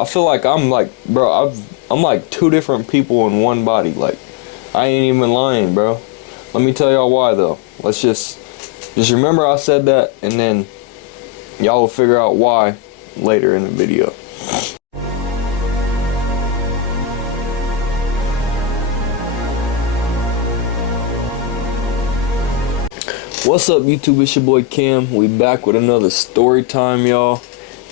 I feel like I'm like, bro, I'm like two different people in one body. Like, I ain't even lying, bro. Let me tell y'all why though. Let's just remember I said that, and then y'all will figure out why later in the video. What's up, YouTube? It's your boy Cam. We back with another story time, y'all.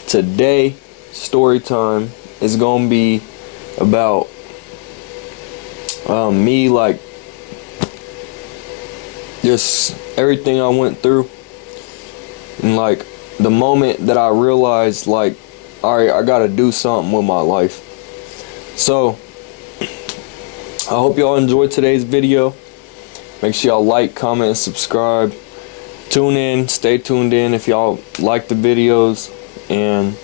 Today, story time is gonna be about me, like, just everything I went through, and like the moment that I realized, like, alright, I gotta do something with my life. So I hope y'all enjoyed today's video. Make sure y'all like, comment, and subscribe. Tune in, stay tuned in if y'all like the videos, and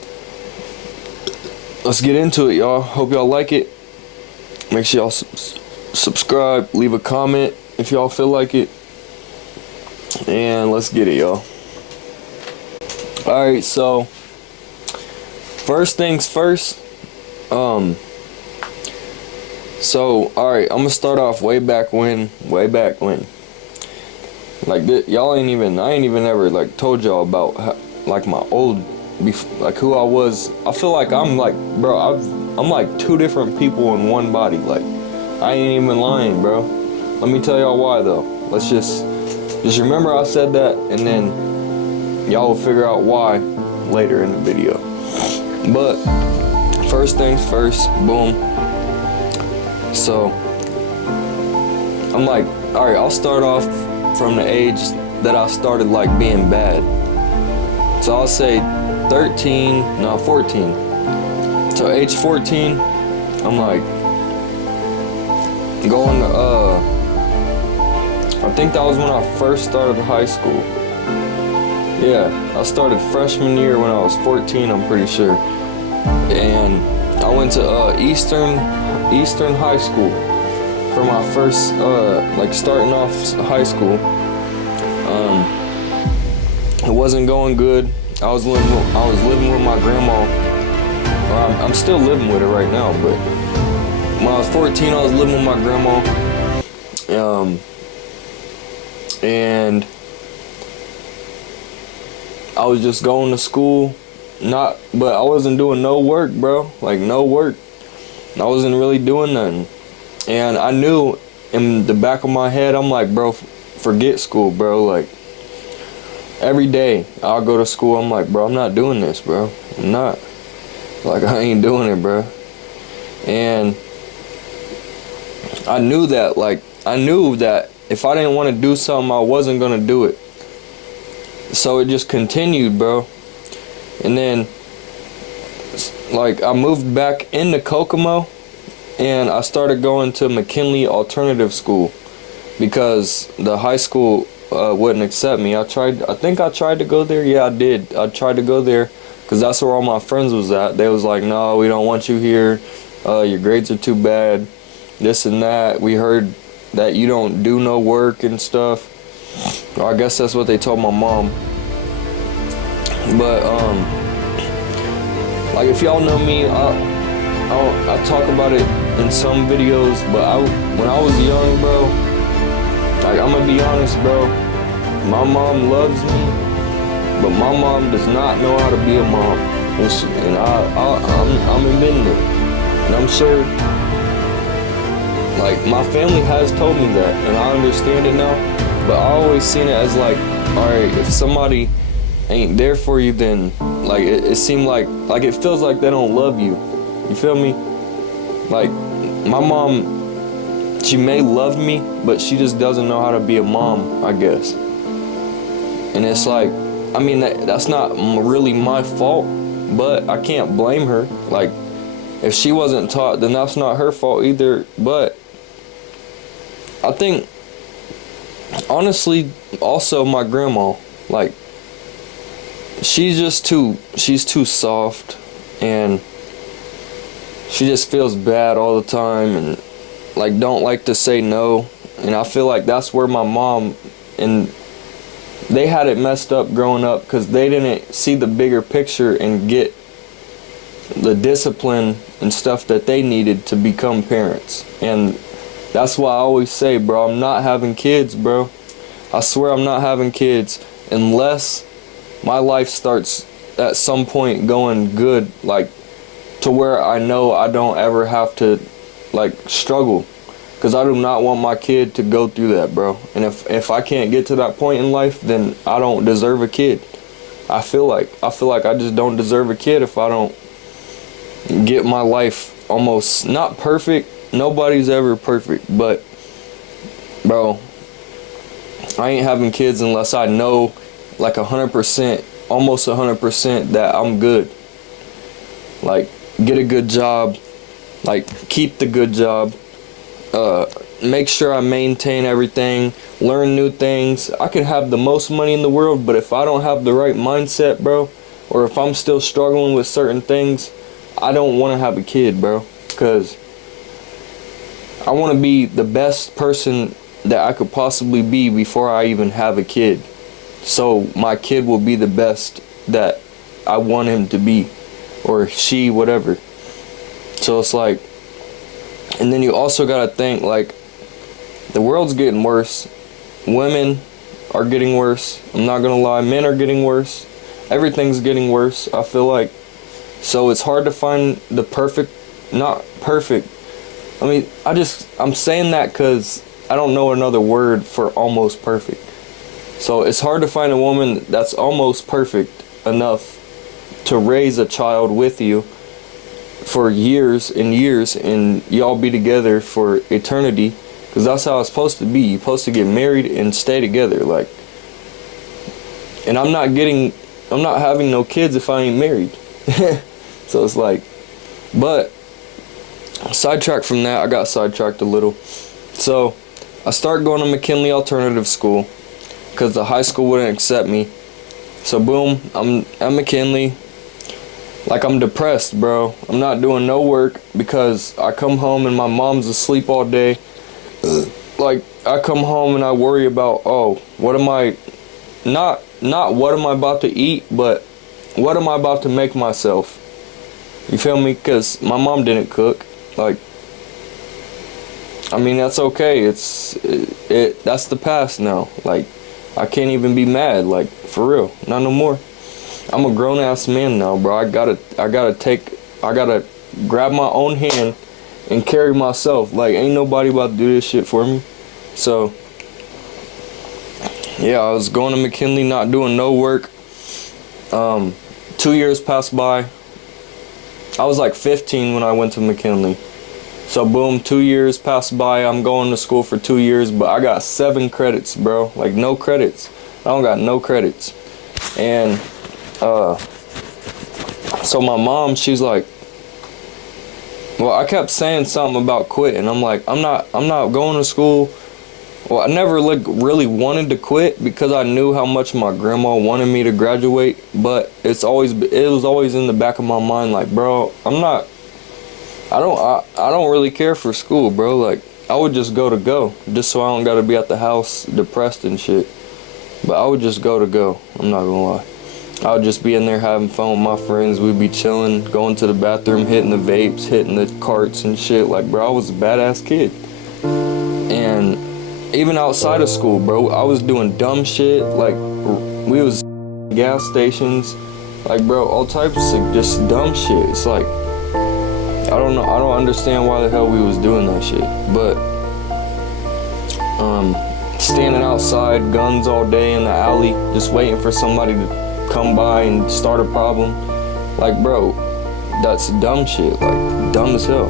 let's get into it, y'all. Hope y'all like it. Make sure y'all subscribe, leave a comment if y'all feel like it, and let's get it, y'all. Alright, so first things first. Alright, I'm gonna start off way back when. Like, I ain't even ever like told y'all about how, like, my old, like, who I was. I feel like I'm like, bro, I'm like two different people in one body. Like, I ain't even lying, bro. Let me tell y'all why though. Let's just remember I said that, and then y'all will figure out why later in the video. But first things first, boom. So I'm like, alright, I'll start off from the age that I started, like, being bad. So I'll say 14. So age 14, I'm like going to I think that was when I first started high school. Yeah, I started freshman year when I was 14, I'm pretty sure. And I went to Eastern High School for my first, like, starting off high school. It wasn't going good. I was living with my grandma. I'm still living with her right now, but when I was 14, I was living with my grandma. And I was just going to school, but I wasn't doing no work, bro. Like, no work. I wasn't really doing nothing. And I knew in the back of my head, I'm like, bro, forget school, bro. Like, every day I'll go to school, I'm like, bro, I'm not doing this, bro. I'm not. Like, I ain't doing it, bro. And I knew that, if I didn't want to do something, I wasn't going to do it. So it just continued, bro. And then, like, I moved back into Kokomo, and I started going to McKinley Alternative School because the high school wouldn't accept me. I think I tried to go there. Yeah, I did. I tried to go there because that's where all my friends was at. They was like, no, we don't want you here. Your grades are too bad. This and that. We heard that you don't do no work and stuff. Or I guess that's what they told my mom. But like, if y'all know me, I talk about it in some videos, but when I was young, bro, like, I'm gonna be honest, bro, my mom loves me, but my mom does not know how to be a mom, and I'm admitting it, and I'm sure, like, my family has told me that, and I understand it now, but I always seen it as, like, alright, if somebody ain't there for you, then, like, it seemed like it feels like they don't love you. You feel me? Like, my mom, she may love me, but she just doesn't know how to be a mom, I guess. And it's like, I mean, that's not really my fault, but I can't blame her. Like, if she wasn't taught, then that's not her fault either. But I think, honestly, also my grandma, like, she's too soft, and she just feels bad all the time, and, like, don't like to say no. And I feel like that's where my mom, and they had it messed up growing up because they didn't see the bigger picture and get the discipline and stuff that they needed to become parents. And that's why I always say, bro, I'm not having kids, bro. I swear I'm not having kids unless my life starts at some point going good, like to where I know I don't ever have to like struggle, because I do not want my kid to go through that, bro. And if I can't get to that point in life, then I don't deserve a kid. I feel like I just don't deserve a kid if I don't get my life almost not perfect. Nobody's ever perfect, but bro, I ain't having kids unless I know like 100%, almost 100% that I'm good. Like, get a good job, like keep the good job, make sure I maintain everything, learn new things. I can have the most money in the world, but if I don't have the right mindset, bro, or if I'm still struggling with certain things, I don't want to have a kid, bro, because I want to be the best person that I could possibly be before I even have a kid. So my kid will be the best that I want him to be, or she, whatever. So it's like, and then you also gotta think, like, the world's getting worse. Women are getting worse. I'm not gonna lie, men are getting worse. Everything's getting worse, I feel like. So it's hard to find the perfect, not perfect. I mean, I'm saying that because I don't know another word for almost perfect. So it's hard to find a woman that's almost perfect enough to raise a child with you for years and years, and y'all be together for eternity, because that's how it's supposed to be. You're supposed to get married and stay together, like. And I'm not having no kids if I ain't married. So it's like, but sidetracked from that, I got sidetracked a little. So I start going to McKinley Alternative School because the high school wouldn't accept me. So boom, I'm at McKinley. Like, I'm depressed, bro. I'm not doing no work because I come home and my mom's asleep all day. Like, I come home and I worry about, oh, what am I, not what am I about to eat, but what am I about to make myself? You feel me? Because my mom didn't cook. Like, I mean, that's okay. That's the past now. Like, I can't even be mad, like, for real, not no more. I'm a grown ass man now, bro. I gotta grab my own hand and carry myself. Like, ain't nobody about to do this shit for me. So yeah, I was going to McKinley, not doing no work. 2 years passed by. I was like 15 when I went to McKinley. So boom, 2 years passed by. I'm going to school for 2 years, but I got 7 credits, bro. Like, no credits. I don't got no credits. And so my mom, she's like, well, I kept saying something about quitting. I'm like, I'm not going to school. Well, I never really wanted to quit because I knew how much my grandma wanted me to graduate, but it was always in the back of my mind, like, bro, I don't really care for school, bro. Like, I would just go just so I don't gotta be at the house depressed and shit. But I would just go, I'm not gonna lie. I would just be in there having fun with my friends. We'd be chilling, going to the bathroom, hitting the vapes, hitting the carts and shit. Like, bro, I was a badass kid. And even outside of school, bro, I was doing dumb shit. Like, we was gas stations, like, bro, all types of just dumb shit. It's like, I don't know, I don't understand why the hell we was doing that shit. But standing outside, guns all day in the alley, just waiting for somebody to come by and start a problem. Like, bro, that's dumb shit. Like, dumb as hell.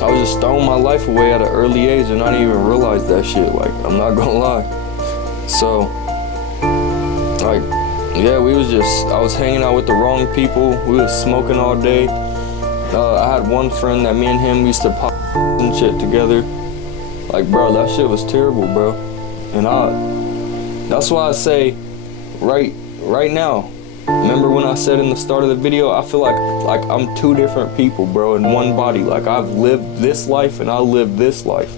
I was just throwing my life away at an early age and I didn't even realize that shit. Like, I'm not gonna lie. So, like, yeah, I was hanging out with the wrong people. We was smoking all day. I had one friend that me and him used to pop and shit together. Like, bro, that shit was terrible, bro. And that's why I say, right now, remember when I said in the start of the video, I feel like I'm 2 different people, bro, in one body. Like, I've lived this life and I live this life.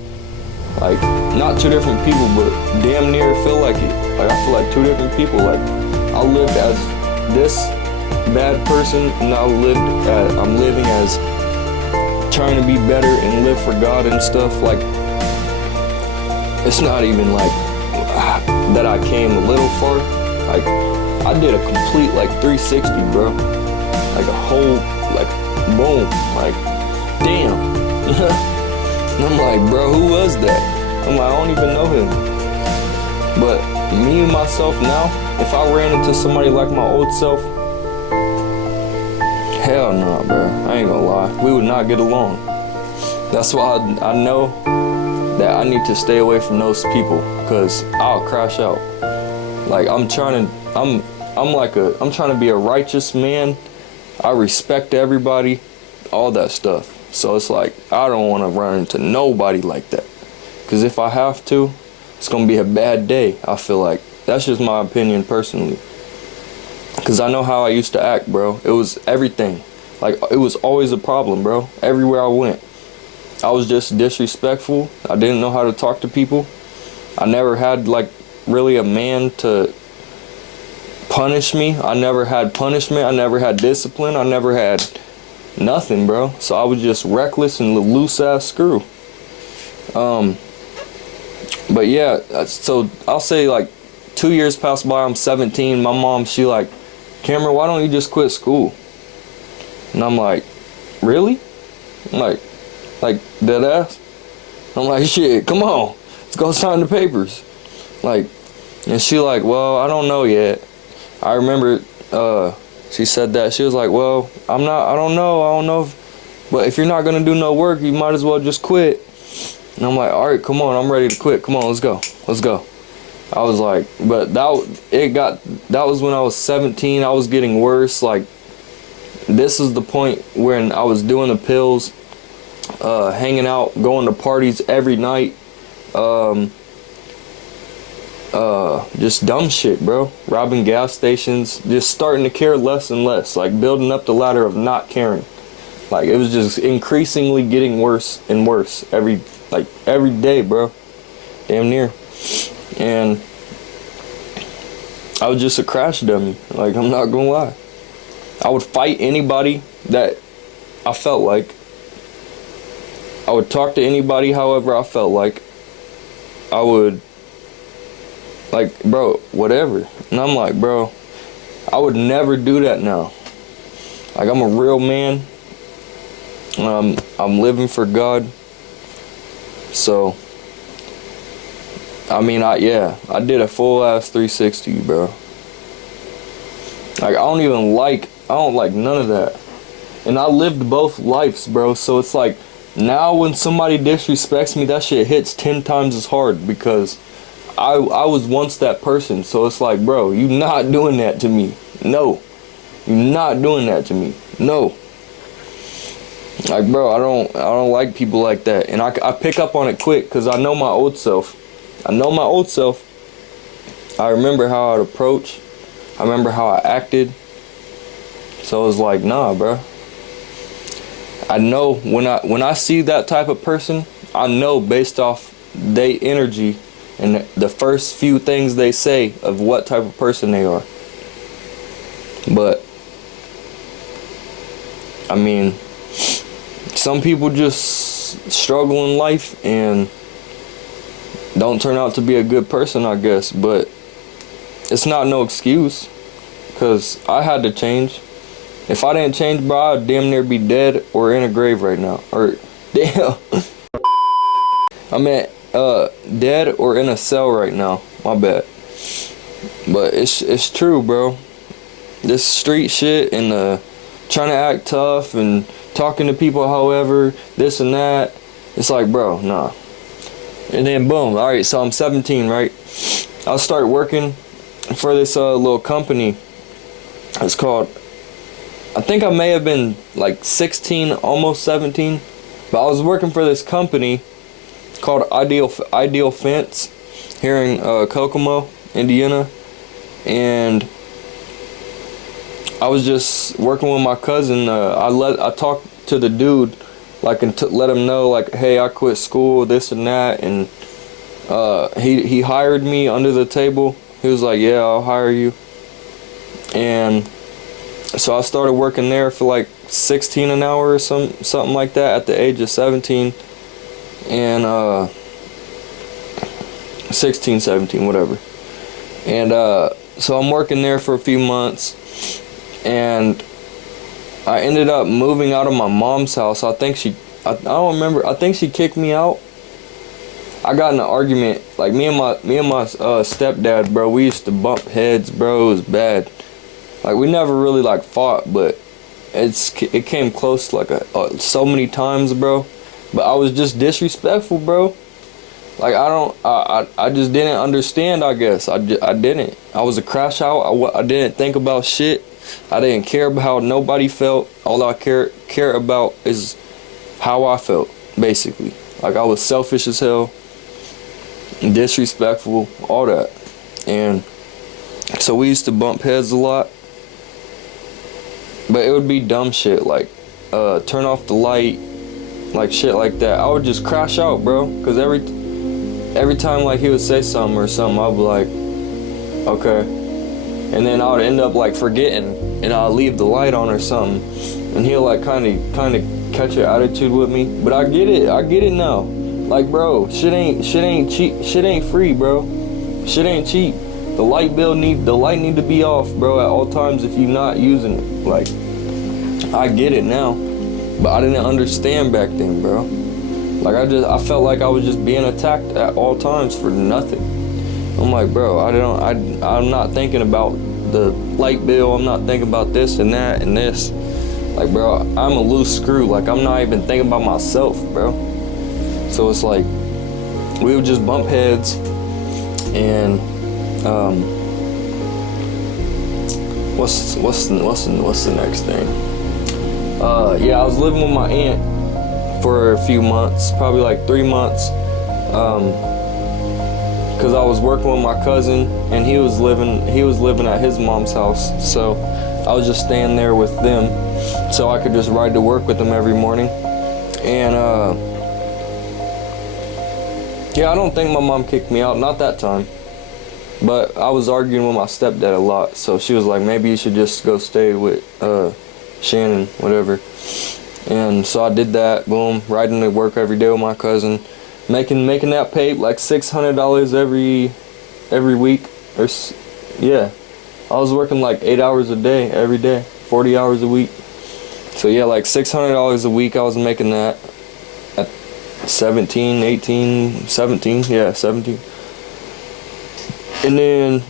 Like, not 2 different people, but damn near feel like it. Like, I feel like 2 different people. Like, I lived as this bad person, and I'm living as trying to be better and live for God and stuff. Like, it's not even like that I came a little far. Like, I did a complete like 360, bro. Like a whole, like, boom, like, damn. And I'm like, bro, who was that? I'm like, I don't even know him. But me and myself now, if I ran into somebody like my old self, hell no, bro. I ain't gonna lie. We would not get along. That's why I know that I need to stay away from those people, because I'll crash out. Like, I'm trying to be a righteous man. I respect everybody, all that stuff. So it's like, I don't want to run into nobody like that. Because if I have to, it's going to be a bad day, I feel like. That's just my opinion personally. Because I know how I used to act, bro. It was everything. Like, it was always a problem, bro. Everywhere I went. I was just disrespectful. I didn't know how to talk to people. I never had, like, really a man to punish me. I never had punishment. I never had discipline. I never had nothing, bro. So I was just reckless and a loose-ass screw. But yeah, so I'll say like 2 years passed by, I'm 17. My mom, she like, Cameron, why don't you just quit school? And I'm like, really? I'm like dead ass? I'm like, shit, come on. Let's go sign the papers. Like, and she like, well, I don't know yet. I remember she said that. She was like, well, I don't know but if you're not going to do no work, you might as well just quit. And I'm like, all right, come on, I'm ready to quit. Come on, let's go. I was like, but that was when I was 17. I was getting worse. Like, this is the point when I was doing the pills, hanging out, going to parties every night, just dumb shit, bro. Robbing gas stations, just starting to care less and less, like building up the ladder of not caring. Like, it was just increasingly getting worse and worse every day, bro. Damn near. And I was just a crash dummy. Like, I'm not gonna lie. I would fight anybody that I felt like. I would talk to anybody however I felt like. I would, like, bro, whatever. And I'm like, bro, I would never do that now. Like, I'm a real man. I'm living for God. So, I mean, I did a full ass 360, bro. Like, I don't like none of that. And I lived both lives, bro. So it's like, now when somebody disrespects me, that shit hits 10 times as hard, because I was once that person. So it's like, bro, you not doing that to me. No. You not doing that to me. No. Like, bro, I don't like people like that. And I pick up on it quick, because I know my old self. I remember how I'd approach. I remember how I acted. So it was like, nah, bro. I know when I see that type of person, I know based off their energy and the first few things they say of what type of person they are. But, I mean, some people just struggle in life and don't turn out to be a good person, I guess. But it's not no excuse, because I had to change. If I didn't change, bro, I'd damn near be dead or in a grave right now. Or, damn. I mean, dead or in a cell right now. My bad. But it's true, bro. This street shit and trying to act tough and talking to people however, this and that. It's like, bro, nah. And then boom. All right, so I'm 17, right? I'll start working for this little company. It's called, I think I may have been like 16, almost 17. But I was working for this company called Ideal Fence here in Kokomo, Indiana. And I was just working with my cousin. I talked to the dude, like, and let him know, like, hey, I quit school, this and that. And he hired me under the table. He was like, yeah, I'll hire you. And So I started working there for like 16 an hour or something like that at the age of 17. And 16, 17, whatever. And so I'm working there for a few months, and I ended up moving out of my mom's house. I don't remember. I think she kicked me out. I got in an argument. Like me and my stepdad, bro. We used to bump heads, bro. It was bad. Like we never really like fought, but it came close like so many times, bro. But I was just disrespectful, bro. Like I just didn't understand. I guess I didn't. I was a crash out. I didn't think about shit. I didn't care about how nobody felt. All I care about is how I felt, basically. Like I was selfish as hell, disrespectful, all that. And so we used to bump heads a lot. But it would be dumb shit like turn off the light, like shit like that. I would just crash out, bro, because every time like he would say something or something, I'd be like, okay. And then I would end up like forgetting, and I'll leave the light on or something, and he'll like kind of catch an attitude with me. But I get it now. Like, bro, shit ain't cheap. Shit ain't free, bro. Shit ain't cheap. The light need to be off, bro, at all times if you're not using it. Like, I get it now, but I didn't understand back then, bro. Like I felt like I was just being attacked at all times for nothing. I'm like, bro, I'm not thinking about the light bill. I'm not thinking about this and that and this. Like, bro, I'm a loose screw. Like, I'm not even thinking about myself, bro. So it's like we would just bump heads, and what's the next thing? Yeah, I was living with my aunt for a few months, probably like 3 months, because I was working with my cousin, and he was living at his mom's house. So I was just staying there with them, so I could just ride to work with them every morning. And yeah, I don't think my mom kicked me out, not that time. But I was arguing with my stepdad a lot, so she was like, maybe you should just go stay with Shannon, whatever. And so I did that, boom, riding to work every day with my cousin, making that pay like $600 every week, or yeah, I was working like 8 hours a day every day, 40 hours a week. So yeah, like $600 a week I was making that at 17. And then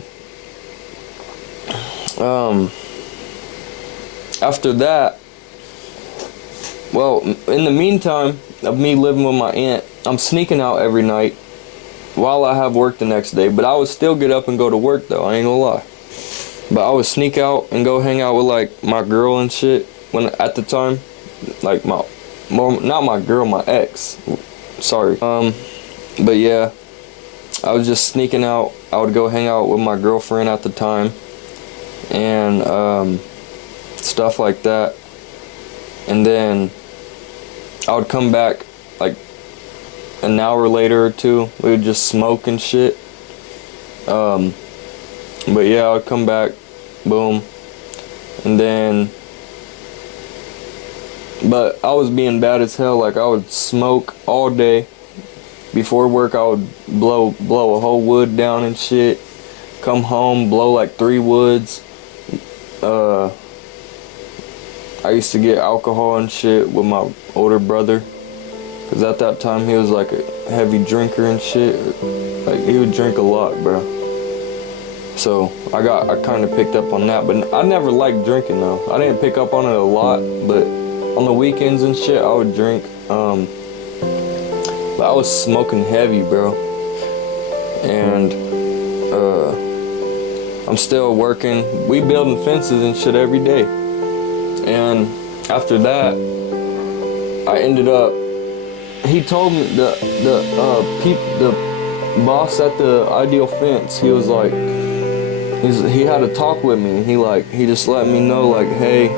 after that, well, in the meantime of me living with my aunt, I'm sneaking out every night while I have work the next day. But I would still get up and go to work, though, I ain't gonna lie. But I would sneak out and go hang out with like my girl and shit when at the time, like not my girl, my ex. Sorry. But yeah, I was just sneaking out. I would go hang out with my girlfriend at the time, and stuff like that. And then I would come back like an hour later or two. We would just smoke and shit. But yeah, I would come back, boom, and then. But I was being bad as hell. Like, I would smoke all day. Before work, I would blow a whole wood down and shit. Come home, blow like 3 woods. I used to get alcohol and shit with my older brother, cause at that time he was like a heavy drinker and shit. Like, he would drink a lot, bro. So I kind of picked up on that, but I never liked drinking though. I didn't pick up on it a lot, but on the weekends and shit, I would drink. But I was smoking heavy, bro. And I'm still working. We building fences and shit every day. And after that, I ended up. He told me the boss at the Ideal Fence. He was like, he had a talk with me. He just let me know like, hey,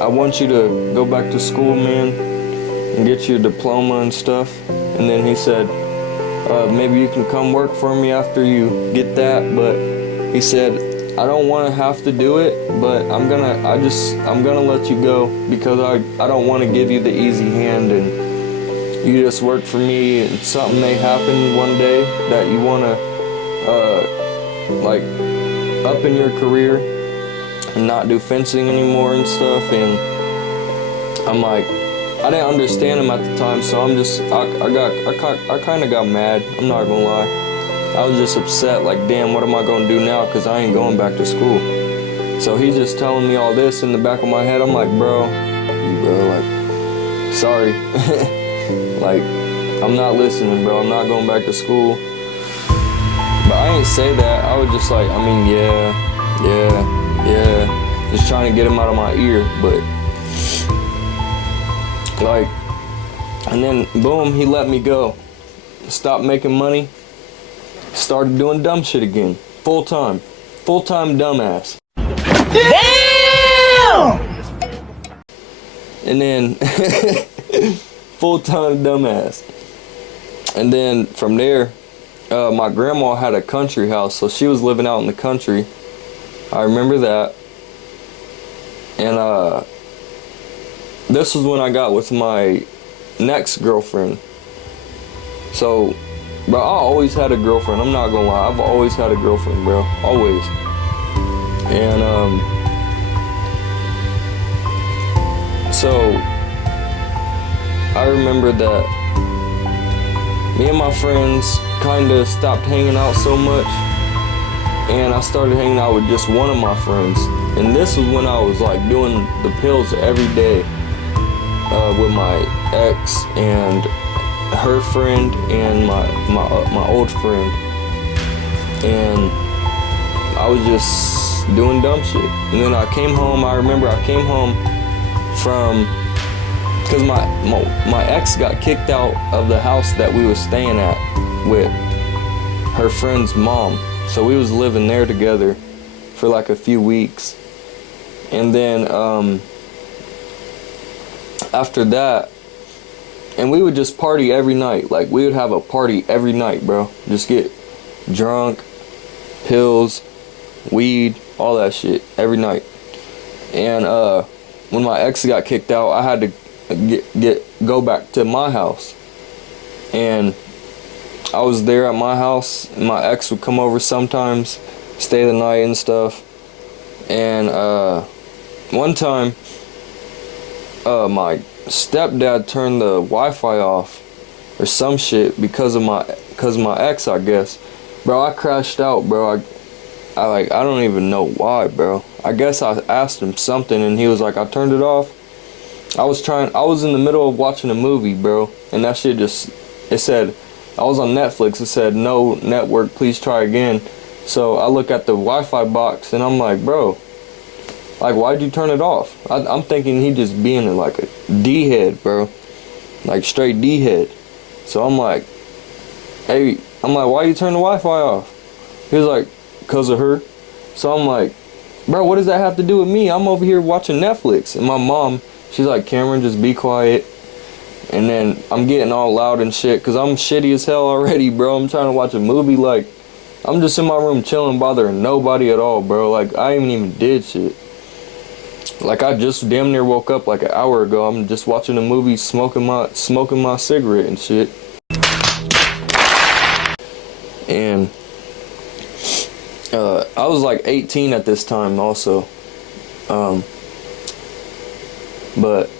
I want you to go back to school, man, and get your diploma and stuff. And then he said, maybe you can come work for me after you get that. But he said, I don't want to have to do it, but I'm gonna let you go because I don't want to give you the easy hand and you just work for me and something may happen one day that you want to like up in your career and not do fencing anymore and stuff. And I'm like, I didn't understand him at the time, so I kind of got mad. I'm not gonna lie. I was just upset, like, damn, what am I gonna do now? Cause I ain't going back to school. So he's just telling me all this in the back of my head. I'm like, bro, you bro, like, sorry. Like, I'm not listening, bro. I'm not going back to school. But I ain't say that. I was just like, I mean, yeah. Just trying to get him out of my ear, but like, and then boom, he let me go. Stopped making money. Started doing dumb shit again. Full time dumbass. Damn! And then full-time dumbass. And then from there, my grandma had a country house, so she was living out in the country. I remember that. And this was when I got with my next girlfriend. So, bro, I always had a girlfriend. I'm not gonna lie. I've always had a girlfriend, bro. Always. And so I remember that me and my friends kinda stopped hanging out so much, and I started hanging out with just one of my friends. And this was when I was like doing the pills every day with my ex and her friend and my old friend. And I was just doing dumb shit. And then I came home. I remember I came home from, because my ex got kicked out of the house that we was staying at with her friend's mom. So we was living there together for like a few weeks. And then after that, and we would just party every night. Like, we would have a party every night, bro. Just get drunk, pills, weed, all that shit every night. And when my ex got kicked out, I had to go back to my house. And I was there at my house, and my ex would come over sometimes, stay the night and stuff. And one time, my stepdad turned the Wi-Fi off or some shit because of my ex, I guess. Bro, I crashed out, bro. I don't even know why, bro. I guess I asked him something and he was like, I turned it off. I was in the middle of watching a movie, bro, and that shit just, it said, I was on Netflix, it said, no network, please try again. So I look at the Wi-Fi box and I'm like, bro, like, why'd you turn it off? I'm thinking he just being like a D-head, bro. Like, straight D-head. So I'm like, hey, why you turn the Wi-Fi off? He was like, cause of her. So I'm like, bro, what does that have to do with me? I'm over here watching Netflix. And my mom, she's like, Cameron, just be quiet. And then I'm getting all loud and shit, cause I'm shitty as hell already, bro. I'm trying to watch a movie, like, I'm just in my room chilling, bothering nobody at all, bro. Like, I ain't even did shit. Like, I just damn near woke up like an hour ago. I'm just watching a movie, smoking my cigarette and shit. And I was like 18 at this time also. But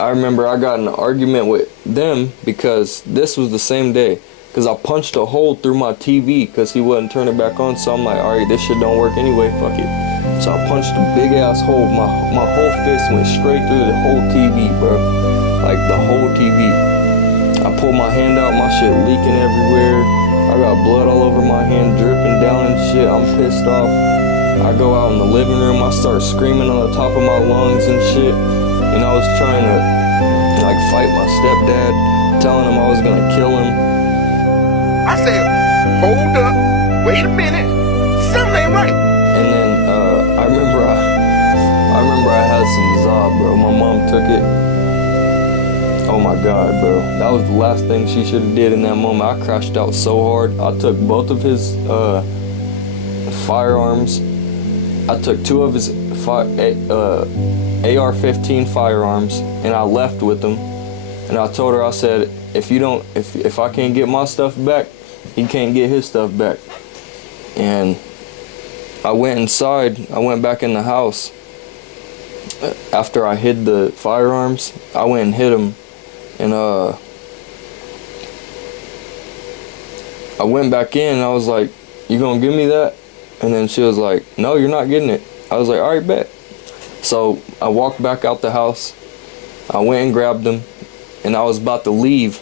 I remember I got in an argument with them because this was the same day. Because I punched a hole through my TV because he wouldn't turn it back on. So I'm like, alright, this shit don't work anyway, fuck it. So I punched a big ass hole. My whole fist went straight through the whole TV, bro. Like, the whole TV. I pulled my hand out, my shit leaking everywhere. I got blood all over my hand, dripping down and shit. I'm pissed off. I go out in the living room, I start screaming on the top of my lungs and shit. And I was trying to, like, fight my stepdad, telling him I was gonna kill him. I said, hold up, wait a minute, something ain't right. And then I remember I had some Zob, bro. My mom took it. Oh my God, bro. That was the last thing she should have did in that moment. I crashed out so hard. I took both of his firearms I took 2 of his AR-15 firearms and I left with them. And I told her, I said, if I can't get my stuff back, he can't get his stuff back. And I went inside. I went back in the house. After I hid the firearms, I went and hid them. And I went back in and I was like, you gonna give me that? And then she was like, no, you're not getting it. I was like, all right, bet. So I walked back out the house. I went and grabbed them, and I was about to leave.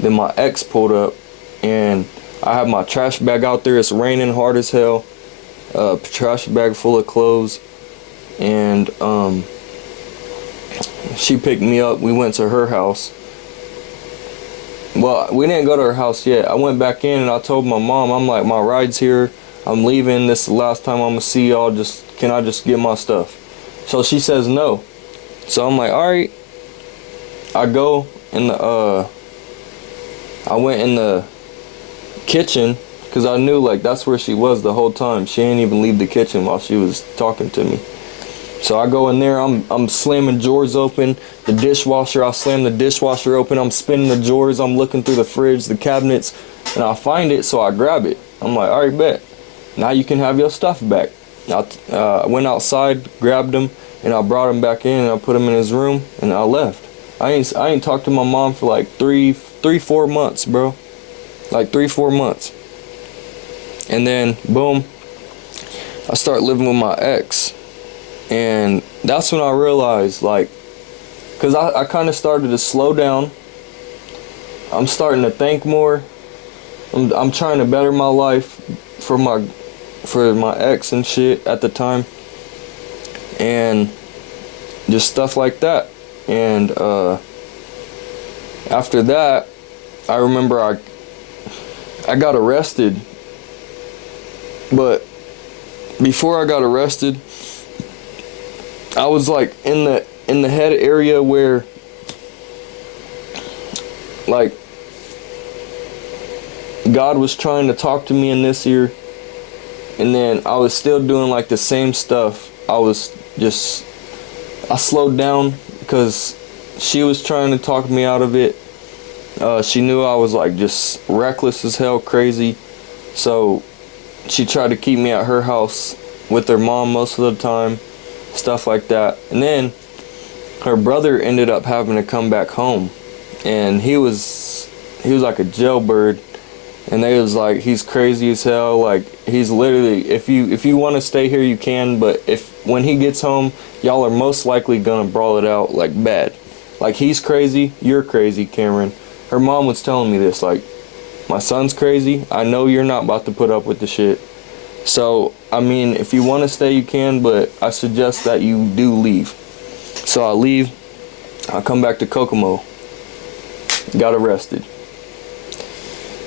Then my ex pulled up, and I have my trash bag out there. It's raining hard as hell. Trash bag full of clothes. And she picked me up. We went to her house. Well, we didn't go to her house yet. I went back in and I told my mom, I'm like, my ride's here. I'm leaving. This is the last time I'm gonna see y'all. Can I just get my stuff? So she says no. So I'm like, all right. I go in the I went in the kitchen because I knew like that's where she was the whole time. She didn't even leave the kitchen while she was talking to me. So I go in there, I'm slamming drawers open, the dishwasher, I slam the dishwasher open, I'm spinning the drawers, I'm looking through the fridge, the cabinets, and I find it, so I grab it. I'm like, all right, bet. Now you can have your stuff back. I went outside, grabbed him, and I brought him back in, and I put him in his room, and I left. I ain't talked to my mom for like 4 months, bro. Like 3-4 months. And then, boom, I start living with my ex. And that's when I realized, like, because I kind of started to slow down. I'm starting to think more. I'm trying to better my life for my ex and shit at the time. And just stuff like that. And after that, I remember I got arrested. But before I got arrested, I was like in the head area where like God was trying to talk to me in this ear, and then I was still doing like the same stuff. I slowed down because she was trying to talk me out of it. She knew I was like just reckless as hell, crazy. So she tried to keep me at her house with her mom most of the time. Stuff like that. And then her brother ended up having to come back home, and he was like a jailbird, and they was like, he's crazy as hell. Like, he's literally, if you want to stay here you can, but when he gets home, y'all are most likely gonna brawl it out like bad. Like, he's crazy, you're crazy, Cameron. Her mom was telling me this, like, my son's crazy, I know you're not about to put up with the shit. So, I mean, if you want to stay, you can, but I suggest that you do leave. So I leave. I come back to Kokomo. Got arrested.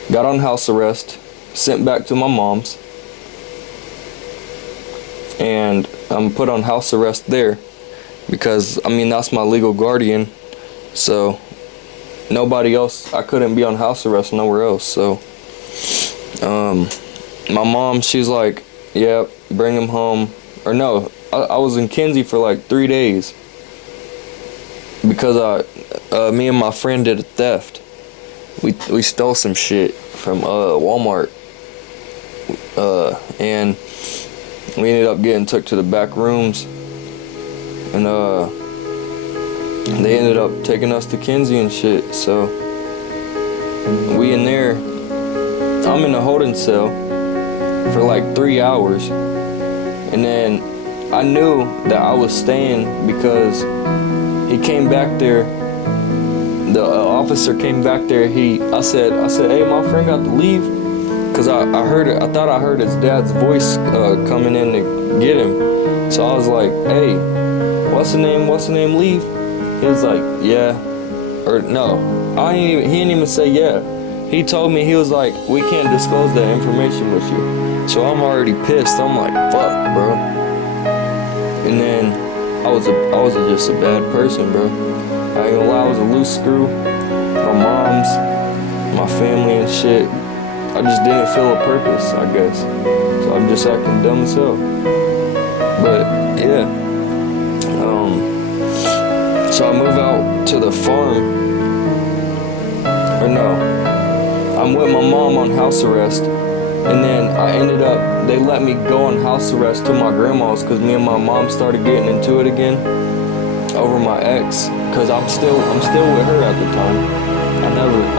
Got on house arrest. Sent back to my mom's. And I'm put on house arrest there. Because, I mean, that's my legal guardian. So, nobody else, I couldn't be on house arrest nowhere else. So, my mom, she's like, yeah, bring him home. Or no, I was in Kinsey for like 3 days. Because me and my friend did a theft. We stole some shit from Walmart. And we ended up getting took to the back rooms. And they ended up taking us to Kinsey and shit. So we in there. I'm in a holding cell for like 3 hours, and then I knew that I was staying because he came back there. The officer came back there. I said, hey, my friend got to leave, cause I heard it. I thought I heard his dad's voice coming in to get him. So I was like, hey, what's the name? Leave? He was like, yeah, or no. He didn't even say yeah. He told me, he was like, we can't disclose that information with you. So I'm already pissed. I'm like, fuck, bro. And then I was just a bad person, bro. I ain't gonna lie, I was a loose screw. My mom's, my family and shit. I just didn't feel a purpose, I guess. So I'm just acting dumb as hell. But yeah, so I move out to the farm. Or no, I'm with my mom on house arrest, and then I ended up, they let me go on house arrest to my grandma's because me and my mom started getting into it again over my ex, because I'm still with her at the time. I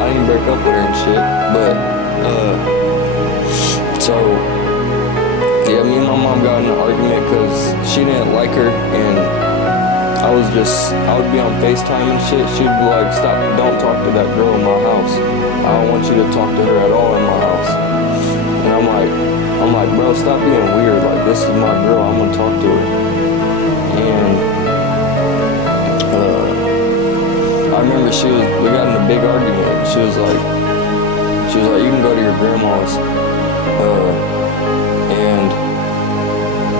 didn't break up with her and shit, but so yeah, me and my mom got in an argument because she didn't like her, and I would be on FaceTime and shit. She'd be like, stop, don't talk to that girl in my house. I don't want you to talk to her at all in my house. And I'm like, bro, stop being weird. Like, this is my girl, I'm gonna talk to her. And I remember we got in a big argument. She was like, you can go to your grandma's. And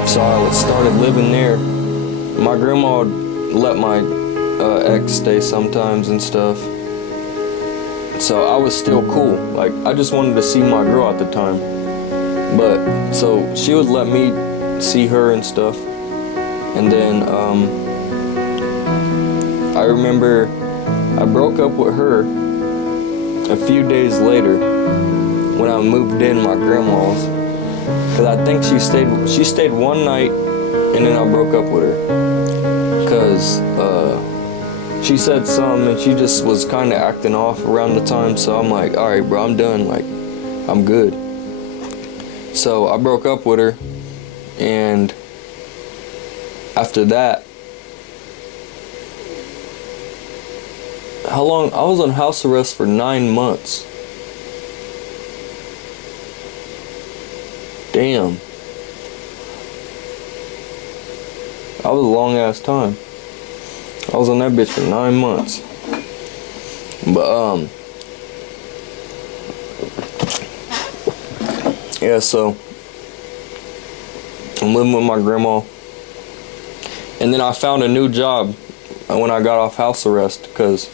so I started living there. My grandma would let my ex stay sometimes and stuff. So I was still cool. Like, I just wanted to see my girl at the time. But so she would let me see her and stuff. And then I remember I broke up with her a few days later when I moved in my grandma's. Cause I think she stayed one night, and then I broke up with her. Cause she said something and she just was kind of acting off around the time. So I'm like, all right, bro, I'm done. Like, I'm good. So I broke up with her, and after that, how long? I was on house arrest for 9 months. Damn. That was a long ass time. I was on that bitch for 9 months. But yeah, so I'm living with my grandma. And then I found a new job when I got off house arrest, because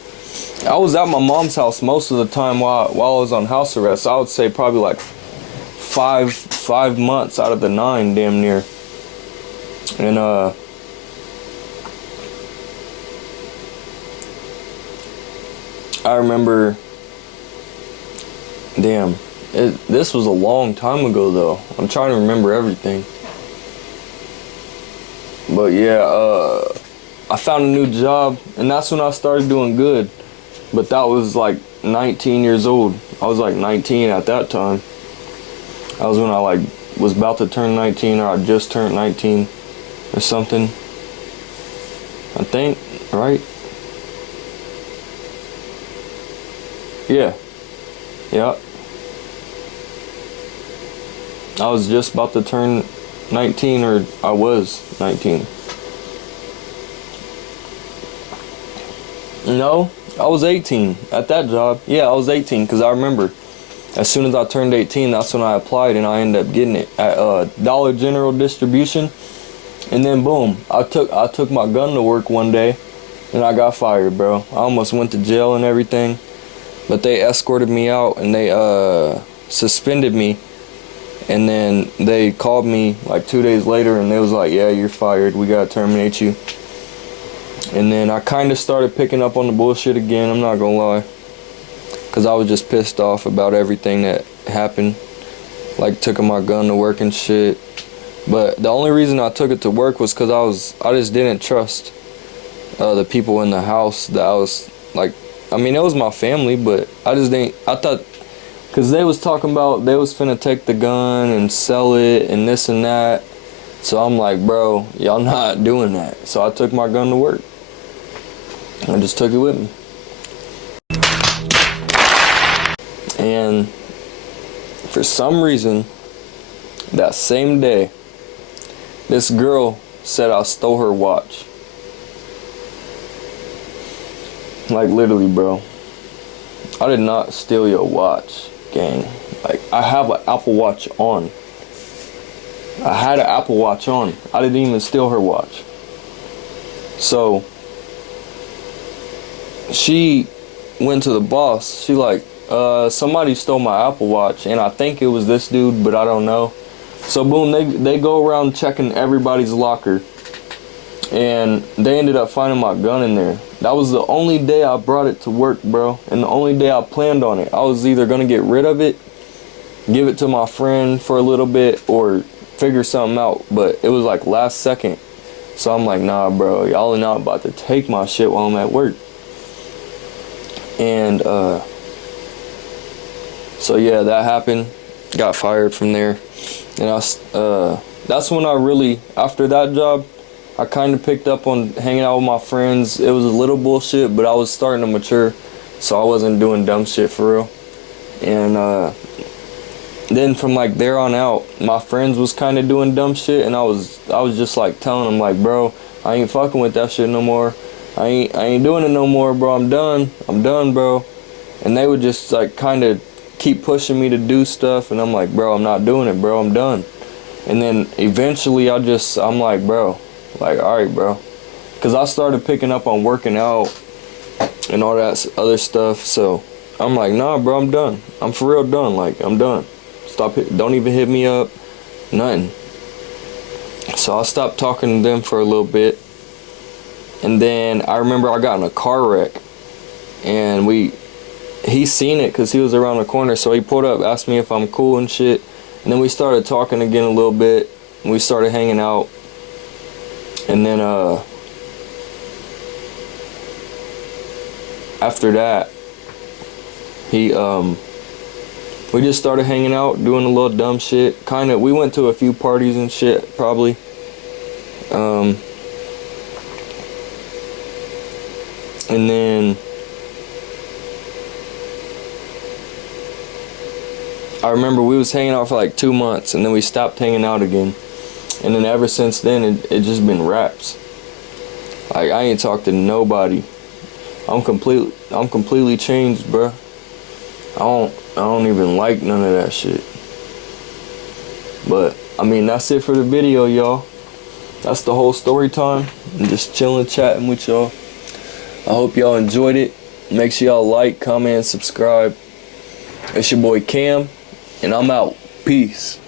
I was at my mom's house most of the time while I was on house arrest. I would say probably like five months out of the 9, damn near. And I remember, damn, this was a long time ago though. I'm trying to remember everything. But yeah, I found a new job, and that's when I started doing good. But that was like 19 years old. I was like 19 at that time. That was when I like was about to turn 19, or I just turned 19 or something. I think, right? Yeah. Yeah. I was just about to turn 19, or I was 19. No, I was 18 at that job. Yeah, I was 18, because I remember as soon as I turned 18, that's when I applied, and I ended up getting it at Dollar General Distribution. And then boom, I took my gun to work one day, and I got fired, bro. I almost went to jail and everything, but they escorted me out, and they suspended me. And then they called me like 2 days later, and they was like, yeah, you're fired, we gotta terminate you. And then I kind of started picking up on the bullshit again, I'm not gonna lie, because I was just pissed off about everything that happened, like taking my gun to work and shit. But the only reason I took it to work was because I just didn't trust the people in the house that I was like, I mean, it was my family, but I thought, because they was talking about they was finna take the gun and sell it and this and that. So I'm like, bro, y'all not doing that. So I took my gun to work. I just took it with me. And for some reason, that same day, this girl said I stole her watch. Like, literally, bro. I did not steal your watch, gang. Like, I have an Apple Watch on. I had an Apple Watch on. I didn't even steal her watch. So she went to the boss. She like, somebody stole my Apple Watch, and I think it was this dude, but I don't know. So boom, they go around checking everybody's locker, and they ended up finding my gun in there. That was the only day I brought it to work, bro, and the only day I planned on it. I was either gonna get rid of it, give it to my friend for a little bit, or figure something out. But it was like last second, so I'm like, nah, bro, y'all are not about to take my shit while I'm at work. And so yeah, that happened. Got fired from there, and that's when I really, after that job, I kind of picked up on hanging out with my friends. It was a little bullshit, but I was starting to mature, so I wasn't doing dumb shit for real. And then from like there on out, my friends was kind of doing dumb shit, and I was just like telling them like, bro, I ain't fucking with that shit no more. I ain't doing it no more, bro. I'm done, bro. And they would just like kind of keep pushing me to do stuff, and I'm like, bro, I'm not doing it, bro. I'm done. And then eventually I'm like, bro, like, all right, bro, because I started picking up on working out and all that other stuff. So I'm like, nah, bro, I'm done. I'm for real done. Like, I'm done. Don't even hit me up, nothing. So I stopped talking to them for a little bit, and then I remember I got in a car wreck, and he seen it because he was around the corner, so he pulled up, asked me if I'm cool and shit, and then we started talking again a little bit, and we started hanging out, and then after that, we just started hanging out, doing a little dumb shit. We went to a few parties and shit, probably. And then I remember we was hanging out for like 2 months, and then we stopped hanging out again. And then ever since then, it just been raps. Like, I ain't talked to nobody. I'm completely changed, bro. I don't even like none of that shit. But I mean, that's it for the video, y'all. That's the whole story time. I'm just chilling, chatting with y'all. I hope y'all enjoyed it. Make sure y'all like, comment, and subscribe. It's your boy Cam, and I'm out. Peace.